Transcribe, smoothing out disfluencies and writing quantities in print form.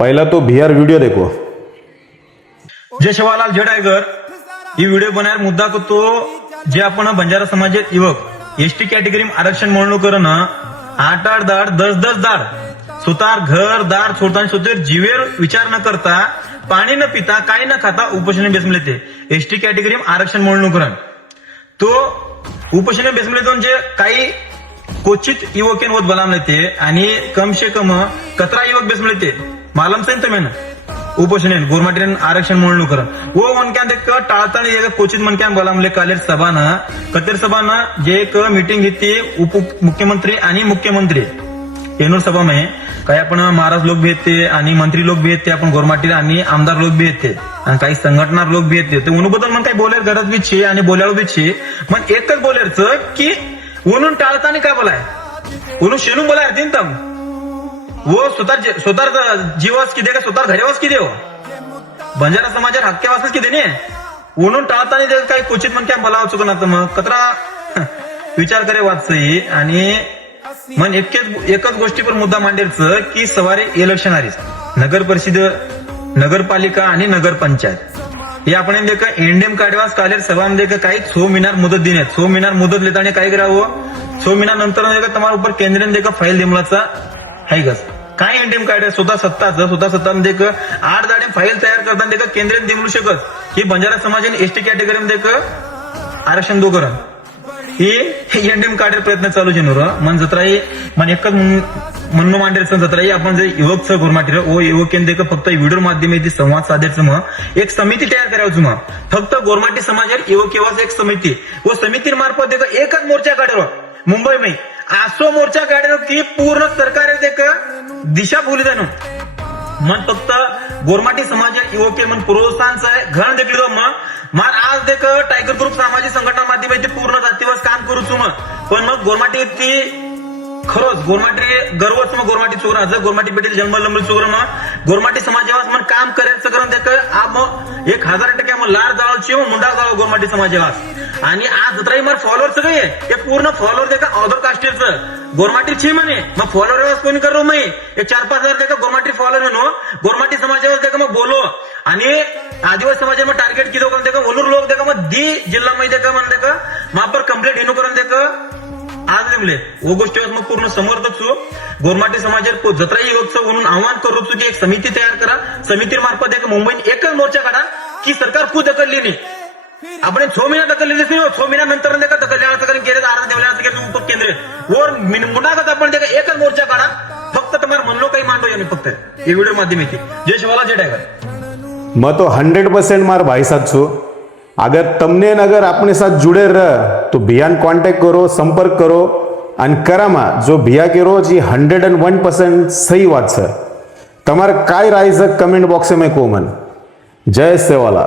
पहला तो बिहार वीडियो देखो। जय शिवालाल जेडायगर ही व्हिडिओ बनार मुद्दा को तो जे आपण बंजारा समाजात युवक एसटी कॅटेगरी आरक्षण म्हणून करण 8-8 दाड 10-10 दाड सुतार घर दार सोडताना स्वतः जीवेर विचार न करता पाणी न पिता काही न खाता उपोषण बेसमले ते एसटी कॅटेगरी आरक्षण म्हणून करण तो उपोषण बेसमले दोन जे काही क्वचित युवकेन होत बलामले ते आणि कम से कम 17 युवक बेसमले ते मालम सैन तमेन उपोषण गोरमाटीन आरक्षण म्हणून करण वो मनक्यान देख टाळताना एक क्वचित मनक्यान बलामले कालेर सभानं कतेर सभानं जे एक मीटिंग घेतली उपमुख्यमंत्री आणि मुख्यमंत्री येनूर सभा में काही आपण महाराज लोक भी येते आणि मंत्री लोक भी येते आपण गोरमाटी आणि आमदार लोक भी येते आणि काही संघटना लोक भी येते ते उन्हबद्दल मन काही बोलेर गरज बी छे आणि बोलायला बी छे मग एकच बोलेरचं की उन्हून टाळताना काय बोलाय उन्हून शेनू बोलाय तीन तम वो स्वतः जीवास की देगा स्वतः घरेवास की देव बंजारा समाजात हक्केवासच की देणे उन्हून टाळताना काही क्वचित मन काय बोलावं चुकून आता मग कतरा विचार करे वाचई आणि मन एकच गोष्टीवर मुद्दा मांडेरचं की सवारे इलेक्शन आलीच नगर परिषद नगरपालिका आणि नगरपंचायत हे आपण देख एनडीएम काढवास कालेर सभामध्ये काही 6 महिना मुदत दिने 6 महिना मुदत लेताना काय करावं 6 महिना नंतर तुम्हाला ऊपर केंद्राने देखा फाईल देमलाचा हाय गस काय एनडीएम काढे स्वतः सत्ता देख 8 दाडे फाईल तयार करताना देख केंद्राने देमलू शकत की बंजारा समाजाने एसटी कॅटेगरी देख आरक्षण दो करण ही एनडीएम काढायला प्रयत्न चालू आहे नोर मन जत्राई मन एकच म्हणणं मांडायचं जत्राई आपण जे युवक गोरमाटी ओ युवकेन देख फक्त व्हिडिओ माध्यमातून संवाद साधायचं मग एक समिती तयार करायचं मग फक्त गोरमाटी समाजात युवक येवाच एक समिती वो समिती मार्फत देख एकच मोर्चा काढावा मुंबई में आसो मोर्चा काढावा की पूर्ण सरकार देख दिशा भूल जाणं मन फक्त गोरमाटी समाजात युवके मन प्रोत्साहन घण देखील मग आज देख टायगर ग्रुप सामाजिक संघटना माध्यमातून पूर्ण जातीवास काम करूच मग पण मग गोरमाटी ती खरंच गोरमाटी गर्वच मग गोरमाटी चोरा जर गोरमाटी पेटील जन्म लंबल चोर मग गोरमाटी समाजावास मग काम करायचं करून देख आप 1000% मग लाड जाळची मुंडा जाळ गोरमाटी समाजावास आणि आज जत्राई मार फॉलोअर सगळे ते पूर्ण फॉलोअर देख अदर कास्टेचं गोरमाटी छी म्हणे मग फॉलोअर कोणी करो मी 4-5 हजार देख गोरमाटी फॉलोअर म्हणून गोरमाटी समाजावर देख मग बोलो आणि आदिवासी समाजामध्ये टार्गेट किती करून देखा ओलूर लोक देखा मग दी जिल्हा मध्ये देखा म्हण देखा मापर कंप्लेंट हिनो करून देखा आज नेमले वो गोष्टी मग पूर्ण समर्थक छु गोरमाटी समाजात जत्रा युवकचं म्हणून आव्हान करू की एक समिती तयार करा समिती मार्फत देखा मुंबईत एकच मोर्चा काढा की सरकार खूप दखलली नाही आपण 6 महिना दखललेलीच नाही 6 महिना नंतर देखा दखल केले अर्ज देवल्याचं केंद्र वर मुंडागत आपण देखा एकच मोर्चा काढा फक्त तुम्हाला म्हणलो काही मांडो याने फक्त हे व्हिडिओ माध्यमातून जय शिवाला जय टायगर मैं तो 100% मार भाई साथ छू अगर तमने अगर अपने साथ जुड़े रह तो भैया कांटेक्ट करो संपर्क करो और करामा जो भैया के रोज ये 101% सही बात सर तमार काय राय कमेंट बॉक्स में को मन जय सेवाला।